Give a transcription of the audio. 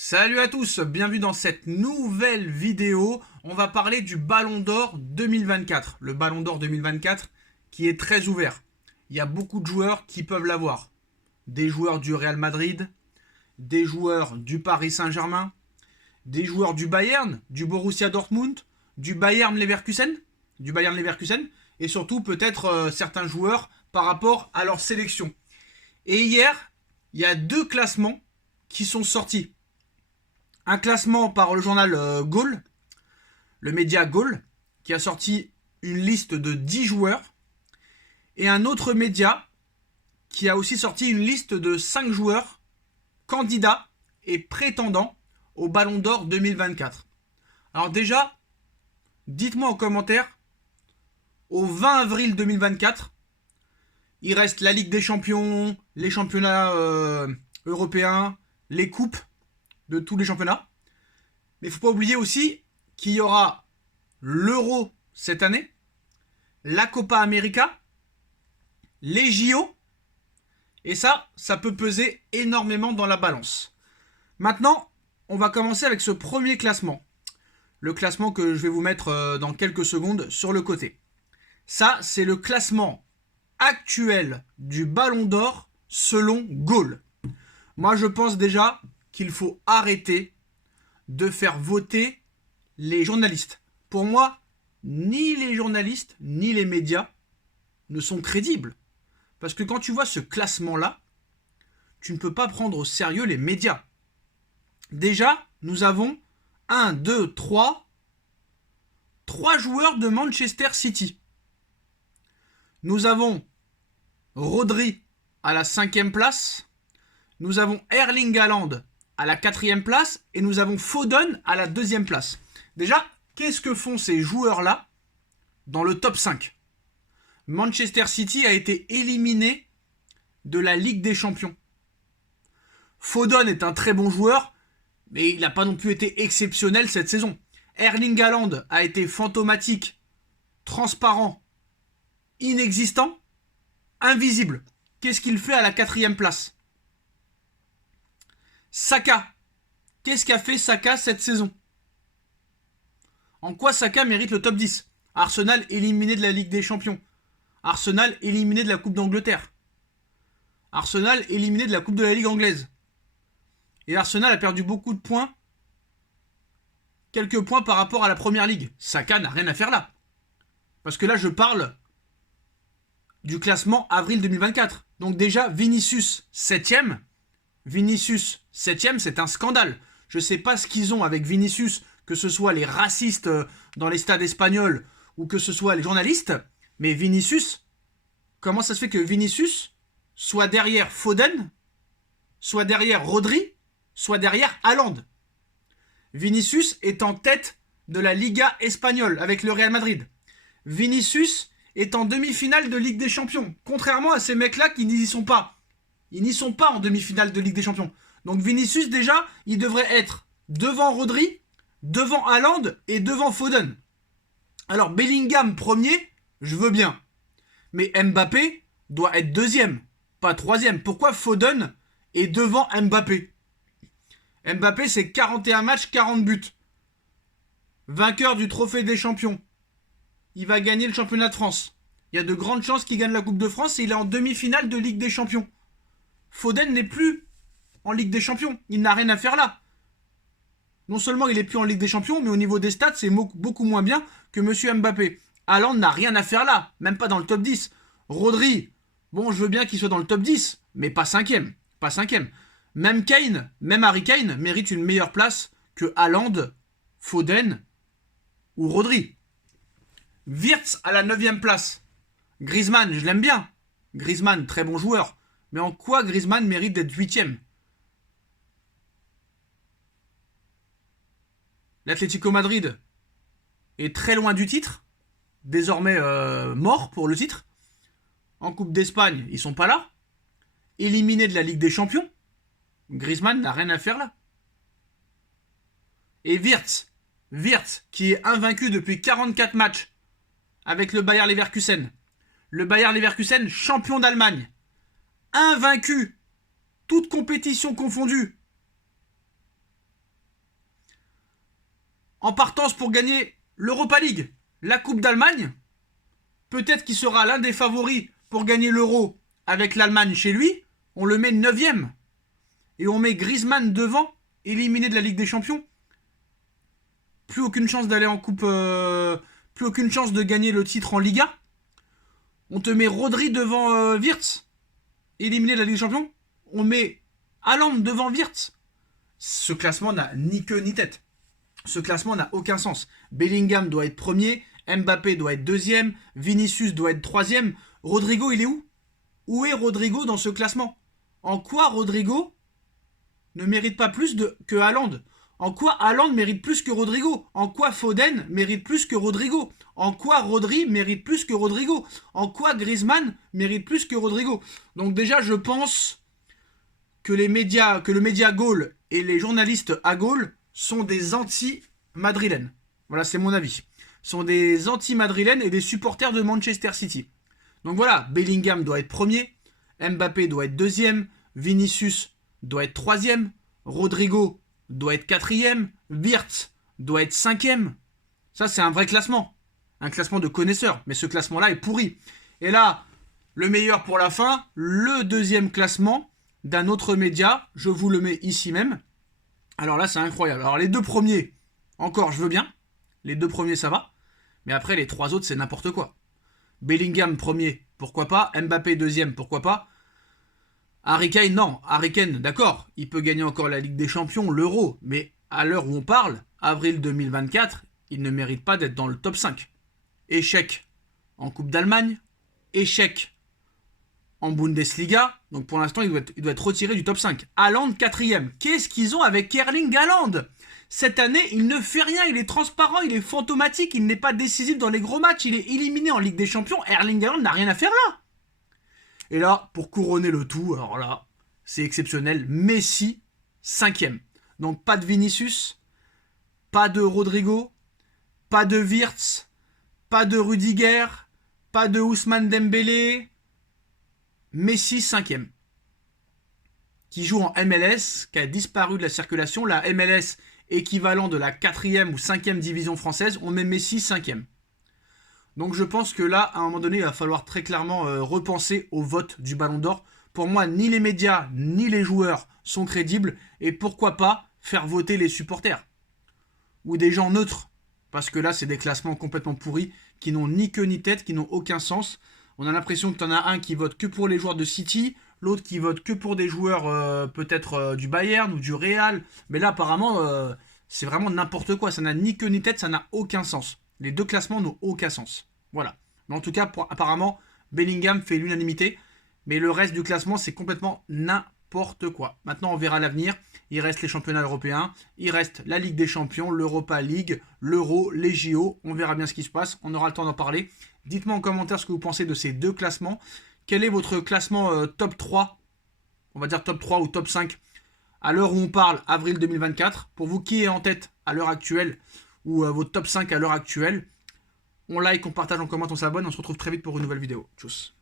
Salut à tous, bienvenue dans cette nouvelle vidéo. On va parler du Ballon d'Or 2024. Le Ballon d'Or 2024 qui est très ouvert. Il y a beaucoup de joueurs qui peuvent l'avoir. Des joueurs du Real Madrid, des joueurs du Paris Saint-Germain, des joueurs du Bayern, du Borussia Dortmund, du Bayern Leverkusen, et surtout peut-être certains joueurs par rapport à leur sélection. Et hier, il y a deux classements qui sont sortis. Un classement par le journal Goal, le média Goal, qui a sorti une liste de 10 joueurs, et un autre média qui a aussi sorti une liste de 5 joueurs candidats et prétendants au Ballon d'Or 2024. Alors déjà, dites-moi en commentaire, au 20 avril 2024, il reste la Ligue des Champions, les championnats européens, les coupes de tous les championnats. Mais il ne faut pas oublier aussi qu'il y aura l'Euro cette année, la Copa América, les JO, et ça peut peser énormément dans la balance. Maintenant, on va commencer avec ce premier classement. Le classement que je vais vous mettre dans quelques secondes sur le côté. Ça, c'est le classement actuel du Ballon d'Or selon Goal. Moi, je pense déjà qu'il faut arrêter de faire voter les journalistes. Pour moi, ni les journalistes, ni les médias ne sont crédibles. Parce que quand tu vois ce classement-là, tu ne peux pas prendre au sérieux les médias. Déjà, nous avons 3 joueurs de Manchester City. Nous avons Rodri à la 5e place. Nous avons Erling Haaland à la 4e place et nous avons Foden à la 2e place. Déjà, qu'est-ce que font ces joueurs-là dans le top 5 ? Manchester City a été éliminé de la Ligue des Champions. Foden est un très bon joueur, mais il n'a pas non plus été exceptionnel cette saison. Erling Haaland a été fantomatique, transparent, inexistant, invisible. Qu'est-ce qu'il fait à la 4e place ? Saka. Qu'est-ce qu'a fait Saka cette saison ? En quoi Saka mérite le top 10 ? Arsenal éliminé de la Ligue des Champions. Arsenal éliminé de la Coupe d'Angleterre. Arsenal éliminé de la Coupe de la Ligue anglaise. Et Arsenal a perdu beaucoup de points. Quelques points par rapport à la Première Ligue. Saka n'a rien à faire là. Parce que là, je parle du classement avril 2024. Donc déjà, Vinicius 7e. Vinicius 7e, c'est un scandale. Je ne sais pas ce qu'ils ont avec Vinicius, que ce soit les racistes dans les stades espagnols ou que ce soit les journalistes, mais Vinicius, comment ça se fait que Vinicius soit derrière Foden, soit derrière Rodri, soit derrière Haaland ? Vinicius est en tête de la Liga espagnole avec le Real Madrid. Vinicius est en demi-finale de Ligue des Champions, contrairement à ces mecs-là qui n'y sont pas. Ils n'y sont pas en demi-finale de Ligue des Champions. Donc Vinicius, déjà, il devrait être devant Rodri, devant Haaland et devant Foden. Alors Bellingham premier, je veux bien. Mais Mbappé doit être 2e, pas 3e. Pourquoi Foden est devant Mbappé ? Mbappé, c'est 41 matchs, 40 buts. Vainqueur du trophée des champions. Il va gagner le championnat de France. Il y a de grandes chances qu'il gagne la Coupe de France et il est en demi-finale de Ligue des Champions. Foden n'est plus en Ligue des Champions. Il n'a rien à faire là. Non seulement il n'est plus en Ligue des Champions, mais au niveau des stats, c'est beaucoup moins bien que Monsieur Mbappé. Haaland n'a rien à faire là, même pas dans le top 10. Rodri, bon, je veux bien qu'il soit dans le top 10, mais pas 5e. Pas 5e. Même Kane, même Harry Kane mérite une meilleure place que Haaland, Foden ou Rodri. Wirtz à la 9e place. Griezmann, je l'aime bien. Griezmann, très bon joueur. Mais en quoi Griezmann mérite d'être 8e ? L'Atlético Madrid est très loin du titre, désormais mort pour le titre. En Coupe d'Espagne, ils sont pas là. Éliminés de la Ligue des Champions. Griezmann n'a rien à faire là. Et Wirtz qui est invaincu depuis 44 matchs avec le Bayer Leverkusen. Le Bayer Leverkusen, champion d'Allemagne. Invaincu, toute compétition confondue. en partance pour gagner l'Europa League, la Coupe d'Allemagne. Peut-être qu'il sera l'un des favoris pour gagner l'Euro avec l'Allemagne chez lui. On le met 9e. Et on met Griezmann devant, éliminé de la Ligue des Champions. Plus aucune chance d'aller en Coupe... plus aucune chance de gagner le titre en Liga. On te met Rodri devant Wirtz, éliminé de la Ligue des Champions. On met Haaland devant Wirtz. Ce classement n'a ni queue ni tête. Ce classement n'a aucun sens. Bellingham doit être premier, Mbappé doit être deuxième, Vinicius doit être troisième. Rodrigo, il est où? Où est Rodrigo dans ce classement? En quoi Rodrigo ne mérite pas plus que Haaland? En quoi Haaland mérite plus que Rodrigo? En quoi Foden mérite plus que Rodrigo? En quoi Rodri mérite plus que Rodrigo? En quoi Griezmann mérite plus que Rodrigo? Donc déjà, je pense que le média Gaulle et les journalistes à Gaulle sont des anti-madrilènes. Voilà, c'est mon avis. Sont des anti-madrilènes et des supporters de Manchester City. Donc voilà, Bellingham doit être premier, Mbappé doit être deuxième, Vinicius doit être troisième, Rodrigo doit être quatrième, Wirtz doit être cinquième. Ça, c'est un vrai classement. Un classement de connaisseurs. Mais ce classement-là est pourri. Et là, le meilleur pour la fin, le deuxième classement d'un autre média. Je vous le mets ici même. Alors là, c'est incroyable. Alors les deux premiers, encore, je veux bien. Les deux premiers, ça va. Mais après, les trois autres, c'est n'importe quoi. Bellingham premier, pourquoi pas. Mbappé deuxième, pourquoi pas. Harry Kane, non. Harry Kane, d'accord, il peut gagner encore la Ligue des Champions, l'Euro. Mais à l'heure où on parle, avril 2024, il ne mérite pas d'être dans le top 5. Échec en Coupe d'Allemagne. Échec en Bundesliga. Donc pour l'instant, il doit être retiré du top 5. Haaland, quatrième. Qu'est-ce qu'ils ont avec Erling Haaland? Cette année, il ne fait rien, il est transparent, il est fantomatique, il n'est pas décisif dans les gros matchs, il est éliminé en Ligue des Champions. Erling Haaland n'a rien à faire là. Et là, pour couronner le tout, alors là, c'est exceptionnel. Messi, cinquième. Donc pas de Vinicius, pas de Rodrigo, pas de Wirtz, pas de Rudiger, pas de Ousmane Dembélé. Messi, cinquième. Qui joue en MLS, qui a disparu de la circulation. La MLS équivalent de la 4e ou 5e division française. On met Messi, cinquième. Donc je pense que là, à un moment donné, il va falloir très clairement repenser au vote du Ballon d'Or. Pour moi, ni les médias, ni les joueurs sont crédibles. Et pourquoi pas faire voter les supporters ou des gens neutres. Parce que là, c'est des classements complètement pourris, qui n'ont ni queue ni tête, qui n'ont aucun sens. On a l'impression que tu en as un qui vote que pour les joueurs de City, l'autre qui vote que pour des joueurs peut-être du Bayern ou du Real. Mais là, apparemment, c'est vraiment n'importe quoi. Ça n'a ni queue ni tête, ça n'a aucun sens. Les deux classements n'ont aucun sens. Voilà. Mais en tout cas, apparemment, Bellingham fait l'unanimité. Mais le reste du classement, c'est complètement n'importe quoi. Maintenant, on verra l'avenir. Il reste les championnats européens. Il reste la Ligue des Champions, l'Europa League, l'Euro, les JO. On verra bien ce qui se passe. On aura le temps d'en parler. Dites-moi en commentaire ce que vous pensez de ces deux classements. Quel est votre classement top 3? On va dire top 3 ou top 5 à l'heure où on parle, avril 2024. Pour vous, qui est en tête à l'heure actuelle ou votre top 5 à l'heure actuelle? On like, on partage, on commente, on s'abonne. On se retrouve très vite pour une nouvelle vidéo. Tchuss.